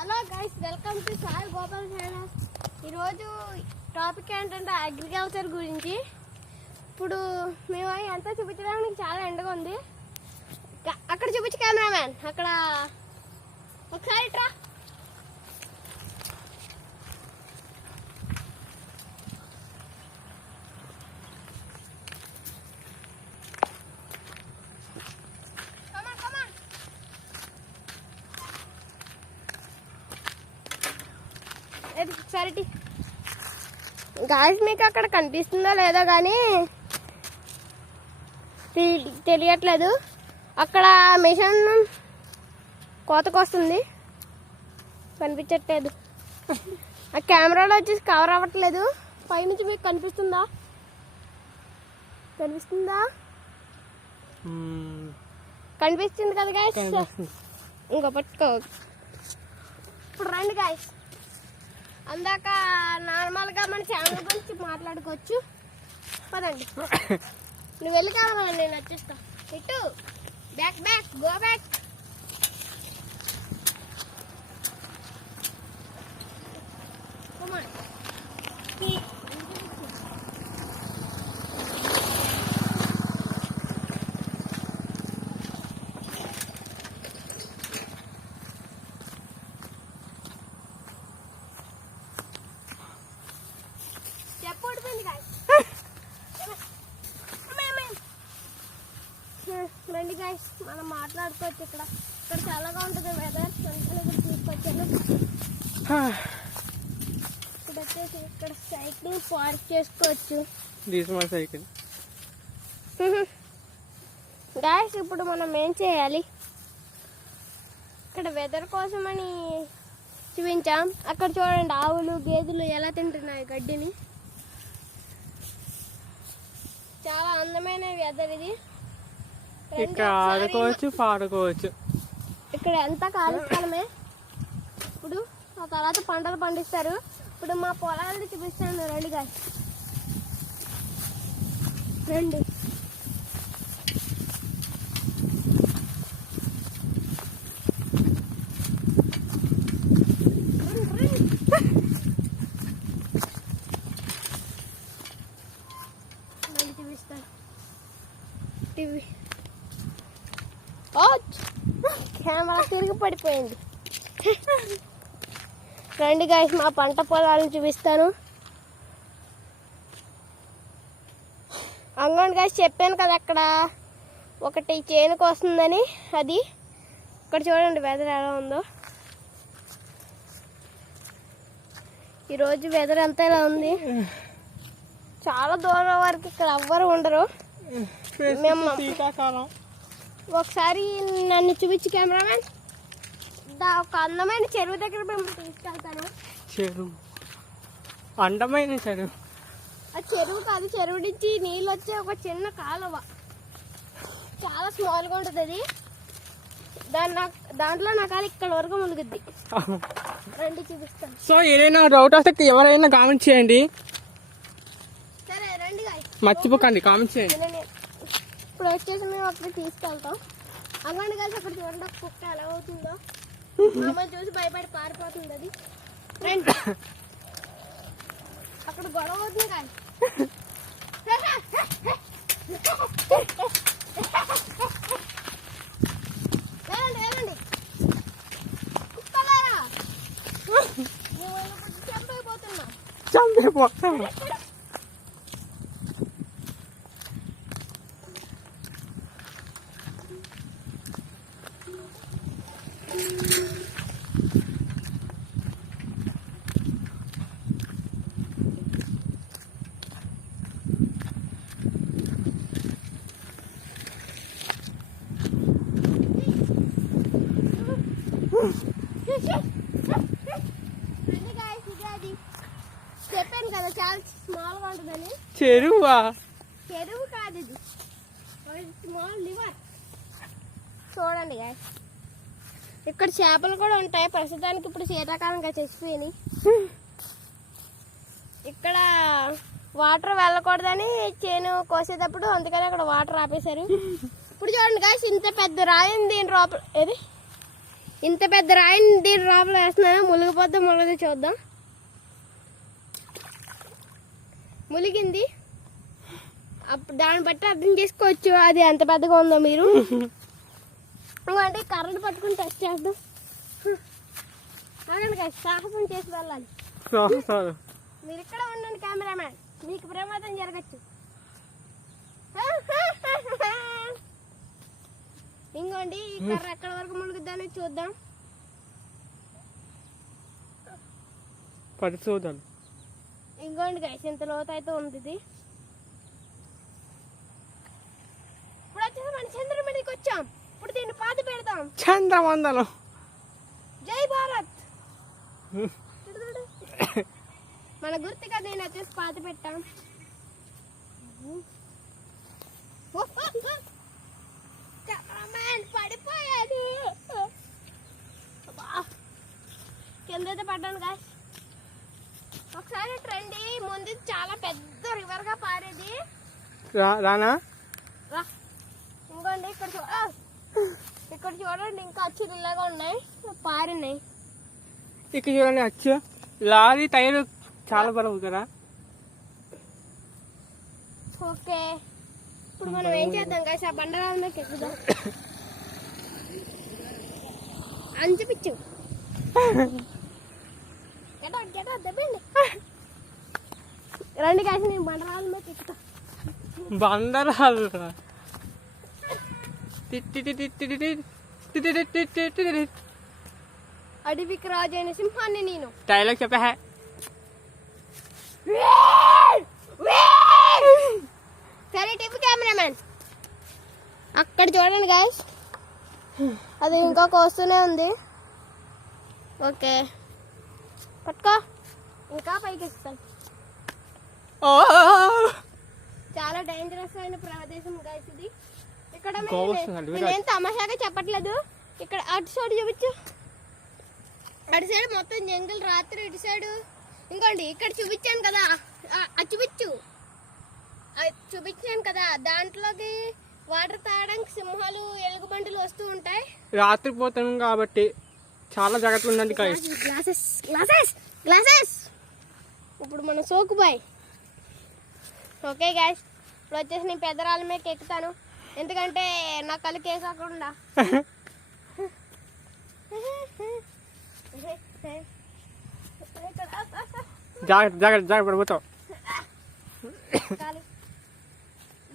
Hello guys, welcome to Sai Gopal channel. ఈరోజు topic ఏంటంటే agriculture గురించి. ఇప్పుడు మేము ఎంత చూపించడానికి చాలా ఎండగా ఉంది. అక్కడ చూపించు కెమెరామ్యాన్, అక్కడ ఒకసారి ట్రా. గాయస్, మీకు అక్కడ కనిపిస్తుందో లేదో కానీ తెలియట్లేదు. అక్కడ మిషన్ కోతకొస్తుంది, కనిపించట్లేదు. ఆ కెమెరాలో వచ్చేసి కవర్ అవ్వట్లేదు. పైనుంచి మీకు కనిపిస్తుందా? కనిపిస్తుంది కదా గాయస్? ఇంకో పట్టుకో. ఇప్పుడు రండి గాయస్, అందాక నార్మల్గా మన ఛానల్ గురించి మాట్లాడుకోవచ్చు. పదండి, నువ్వు వెళ్ళి కావాలా, నేను వచ్చేస్తా. ఇటు బ్యాక్ గో బ్యాక్. రండి గాయస్, మనం మాట్లాడుకోవచ్చు. ఇక్కడ చాలాగా ఉంటుంది వెదర్. తీసుకొచ్చాను. ఇక్కడ వచ్చేసి ఇక్కడ సైకిల్ పార్క్ చేసుకోవచ్చు. సైకిల్ గాయస్, ఇప్పుడు మనం ఏం చేయాలి? ఇక్కడ వెదర్ కోసమని చూపించాం. అక్కడ చూడండి, ఆవులు గేదెలు ఎలా తింటున్నాయి గడ్డిని. చాలా అందమైన వెదర్ ఇది. ఇక్కడ ఆడుకోవచ్చు, పాడుకోవచ్చు. ఇక్కడ ఎంత ఖాళీ స్థలమే. ఇప్పుడు ఆ తర్వాత పంటలు పండిస్తారు. ఇప్పుడు మా పొలాలను చూపిస్తాను. రండి గాయస్, రండి. చూపిస్తాను. టీవీ కెమెరా తిరిగి పడిపోయింది. రండి గాయస్, మా పంట పొలాలను చూపిస్తాను. అంగన్ గాయస్, చెప్పాను కదా అక్కడ ఒకటి చేనుకు వస్తుందని. అది ఇక్కడ చూడండి వెదర్ ఎలా ఉందో. ఈరోజు వెదర్ అంతా ఎలా ఉంది. చాలా దూరం వరకు ఇక్కడ ఎవ్వరు ఉండరు. మేము ఒకసారి నన్ను చూపించి కెమెరామెన్, ఒక అందమైన చెరువు దగ్గర మేము తీసుకెళ్తాను. అందమైన చెరువు? ఆ చెరువు కాదు, చెరువు నుంచి నీళ్ళు వచ్చే ఒక చిన్న కాలువ. చాలా స్మాల్గా ఉంటుంది అది. దాంట్లో నా కాలు ఇక్కడ వరకు ములుగుద్ది. రండి చూపిస్తాను. సో ఏదైనా డౌట్ వస్తే ఎవరైనా కామెంట్ చేయండి. సరే రండి గాయస్, మర్చిపోకండి కామెంట్ చేయండి. ఇప్పుడు వచ్చేసి మేము అక్కడ తీసుకెళ్తాం. అంగండి కలిసి అక్కడ చూడండి కుక్క ఎలా అవుతుందో. మమ్మల్ని చూసి భయపడి పారిపోతుంది అది. రండి, అక్కడ గొడవ అవుతుంది కానీ. వెళ్ళండి కుక్కలారా, చంపైపోతున్నా. చెప్పాను కదా చాలా స్మాల్గా ఉంటుందని. చెరువా? చెరువు కాదు, ఇది స్మాల్ లివర్. చూడండి గాయస్, ఇక్కడ చేపలు కూడా ఉంటాయి. ప్రస్తుతానికి ఇప్పుడు శీతాకాలంగా చచ్చిపోయినాయి. ఇక్కడ వాటర్ వెళ్ళకూడదని చేను కోసేటప్పుడు అందుకని అక్కడ వాటర్ ఆపేశారు. ఇప్పుడు చూడండి గాయస్, ఇంత పెద్ద రాయిని దీని లోపల వేస్తున్నాను. మునిగిపోద్దా మునగదో చూద్దాం. ములిగింది. అప్పుడు దాన్ని బట్టి అర్థం చేసుకోవచ్చు అది ఎంత పెద్దగా ఉందో. మీరు అంటే కరెంట్ పట్టుకుని టెస్ట్ చేద్దాం. అవునండి గాయస్, సాహసం చేసి వెళ్ళాలి. మీరు ఇక్కడ ఉండండి కెమెరామ్యాన్, మీకు ప్రమాదం జరగచ్చు. ఇంకోండి ఈ కర్ర ఎక్కడ వరకు మునుగుద్దని చూద్దాం. ఇంకోండి గైస్, ఇంత లోతు అయితే ఉంది ఇది. ఇప్పుడు వచ్చేసి మన చంద్రుడి మీదకి వచ్చాం. ఇప్పుడు దీన్ని పాతి పెడతాం. చంద్రవందనం. జై భారత్. మన గుర్తుగా దీన్ని వచ్చేసి పాతి పెట్టాం. పడిపోయాడు. కిందైతే పడ్డాను గాయస్. ఒకసారి ట్రెండ్ ముందు చాలా పెద్ద రివర్ గా పారేది. రానా ఇంకోండి ఇక్కడ చూడండి, ఇంకా చిల్లులాగా ఉన్నాయి, పారినాయి. ఇక్కడ చూడండి, అచ్చు లారీ టైర్ చాలా బరువు కదా. ఓకే, ఇప్పుడు మనం ఏం చేద్దాం గాయస్, ఆ బండరాల మీద ఎక్కుదాం. అంచుపిచ్చు దెబ్బండి. రండి గాయస్, నేను బండరాల మీద ఎక్కుతా. బండరాలు అడవికి రాజు అయిన సింహాన్ని నేను. డైలాగ్ చెప్పా. సరే టిప్ కెమెరామ్యాన్, అక్కడ చూడండి గాయస్, అది ఇంకొక వస్తూనే ఉంది. ఓకే పట్టుకో, ఇంకా పైకి ఎక్కుతాను. చాలా డేంజరస్ అయిన ప్రదేశం గైస్ ఇది. ఇక్కడ నేనేం తమాషాగా చెప్పట్లేదు. ఇక్కడ అటు సైడ్ చూపించు, అటు సైడ్ మొత్తం జంగల్, రాత్రి ఇటు సైడ్. ఇంకోండి ఇక్కడ చూపించాను కదా, చూపించాను కదా, దాంట్లోకి వాటర్ తాగడానికి సింహాలు, ఎలుగుబంటులు వస్తూ ఉంటాయి. రాత్రి పోతాం కాబట్టి చాలా జాగ్రత్తగా ఉండండి. గ్లాసెస్ ఇప్పుడు మన సోకు బాయ్. ఓకే గాయస్, ఇప్పుడు వచ్చేసి నేను పెద్దరాళ్ళ మీద ఎక్కుతాను, ఎందుకంటే నా కళ్ళు కేసకుండా. జాగ్రత్త పడిపోతావు.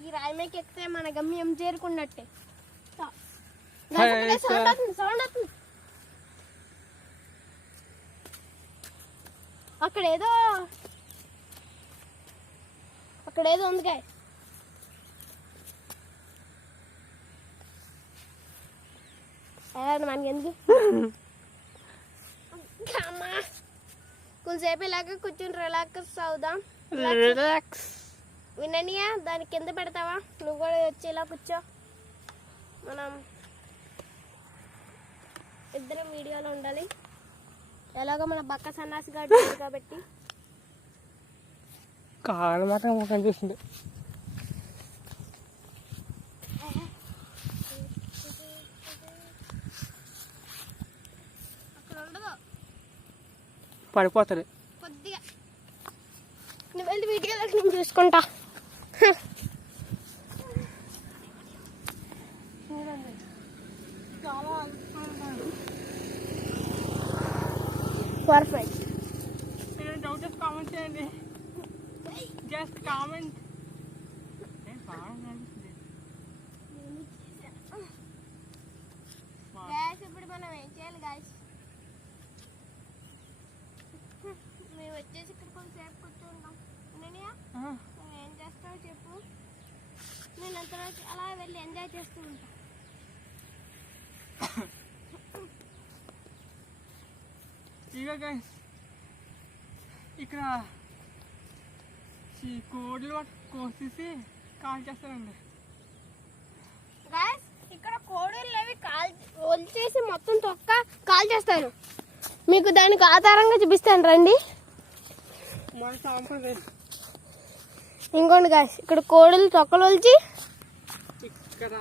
ఈ రాయి మీద ఎక్కితే మన గమ్యం చేరుకున్నట్టే. అక్కడేదో ఉంది గాయ. మనకి ఎందుకు, కొంచెంసేపు ఇలాగ కూర్చొని రిలాక్స్ అవుదాం. విననియా, దాని కింద పెడతావా? నువ్వు కూడా వచ్చి ఇలా కూర్చో. మనం ఇద్దరం వీడియోలో ఉండాలి. ఎలాగో మన బక్క సన్నాసి గాడు కాబట్టి. కాళ్ళు మాత్రం కనిపిస్తుంది. అక్కడ ఉండదు, పడిపోతుంది కొద్దిగా. నువ్వు వెళ్ళి వీడియోలోకి నేను చూసుకుంటా. పర్ఫెక్ట్. డౌట్ కామెంట్ చేయండి, జస్ట్ కామెంట్. ఇప్పుడు మనం ఏం చేయాలి గాయస్? మేము వచ్చేసి ఇక్కడ కొంచెంసేపు కూర్చుంటాం. నువ్వు ఏం చేస్తావు చెప్పు, నేను అంతలోకి అలా వెళ్ళి ఎంజాయ్ చేస్తూ ఉంటా. ఇక గైస్, ఇక్కడ కోడిలు కోసేసి కాల్ చేస్తారండి గాయస్. ఇక్కడ కోడిలు అవి ఒలిచేసి మొత్తం తొక్క కాల్ చేస్తారు. మీకు దానికి ఆధారంగా చూపిస్తాను రండి. మన సాంప్రదాయం ఇంకోండి గాయస్, ఇక్కడ కోడలు తొక్కలోల్చి ఇక్కడ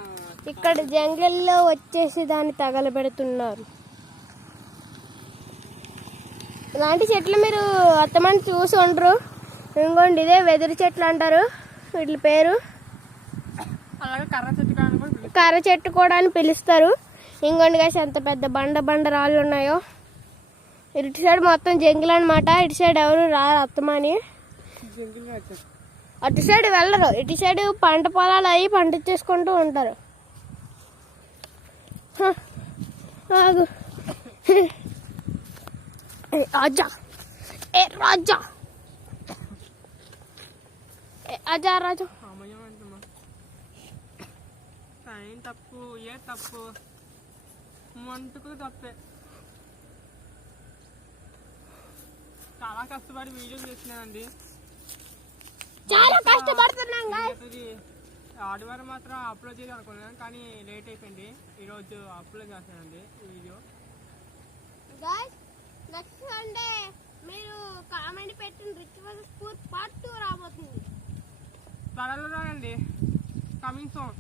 ఇక్కడ జంగల్లో వచ్చేసి దాన్ని తగలబెడుతున్నారు. ఇలాంటి చెట్లు మీరు అత్తమని చూసి ఉండరు. ఇంకోండి ఇదే వెదురు చెట్లు అంటారు వీటి పేరు. అలాగే కర్ర చెట్టు కానీ కూడా పిలుస్తారు. కర్ర చెట్టు కూడా అని పిలుస్తారు. ఇంకోండి గాయస్ ఎంత పెద్ద బండ రాళ్ళు ఉన్నాయో. ఇటు సైడ్ మొత్తం జంగిల్ అనమాట. ఇటు సైడ్ ఎవరు రారు అత్తమని. జంగిల్ వచ్చారు. అటు సైడ్ వెళ్ళరు. ఇటు సైడ్ పంట పొలాలు అవి పండించేసుకుంటూ ఉంటారు. ఆగు రాజా, ఏ రాజా, అజా రాజా. సమయం అంటమ్మా. టైం తప్పు, ఏ తప్పు, మంటుకు తప్పే. చాలా కష్టపడి వీడియో చేసినానండి. చాలా కష్టపడుతున్నాం guys. ఆదివారం మాత్రం అప్లోడ్ చేయాలి అనుకున్నాను, కానీ లేట్ అయిపోయింది. ఈరోజు అప్లోడ్ చేస్తానండి ఈ వీడియో. నెక్స్ట్ సండే మీరు కామెంట్ పెట్టిన రిచువల్ స్కూల్ పార్ట్ 2 రాబోతుంది. త్వరలో అండి, కమింగ్ సోన్.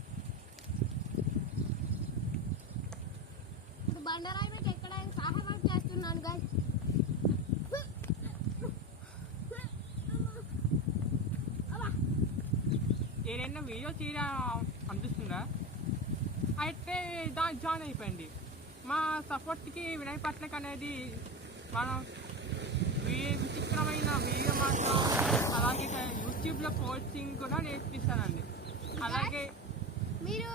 ఇప్పుడు బండరాయి మీద ఎక్కడానికి సహాయం చేస్తున్నాను గాయస్. ఏదైనా వీడియో చేయడం అనిపిస్తుందా అయితే దాని జాయిన్ అయిపోయింది. మా సపోర్ట్కి వినయ్ పట్నక్ అనేది మనం విచిత్రమైన వీడియో మాత్రం, అలాగే యూట్యూబ్లో కోచింగ్ కూడా నేర్పిస్తానండి. అలాగే మీరు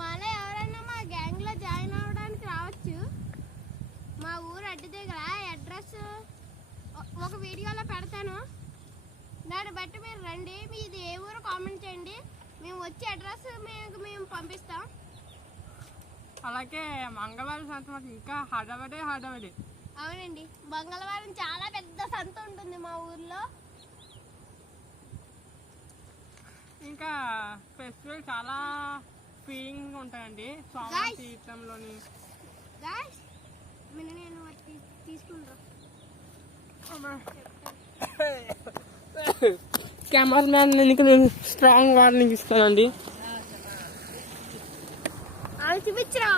మాలో ఎవరైనా మా గ్యాంగ్లో జాయిన్ అవ్వడానికి రావచ్చు. మా ఊరు అడ్డు దగ్గర అడ్రస్ ఒక వీడియోలో పెడతాను. దాన్ని బట్టి మీరు రండి. మీది ఏ ఊరు కామెంట్ చేయండి, మేము వచ్చే అడ్రస్ మేము పంపిస్తాం. అలాగే మంగళవారం సంత ఇంకా హడావడే. అవునండి, మంగళవారం చాలా పెద్ద సంత ఉంటుంది మా ఊర్లో. ఇంకా ఫెస్టివల్ చాలా ఫీలింగ్ ఉంటాయండి సోమవారం తీర్థంలోని. నేను తీసుకుంటా. కెమెరామ్యాన్ నేను స్ట్రాంగ్ వార్నింగ్ ఇస్తానండి. చూపించరా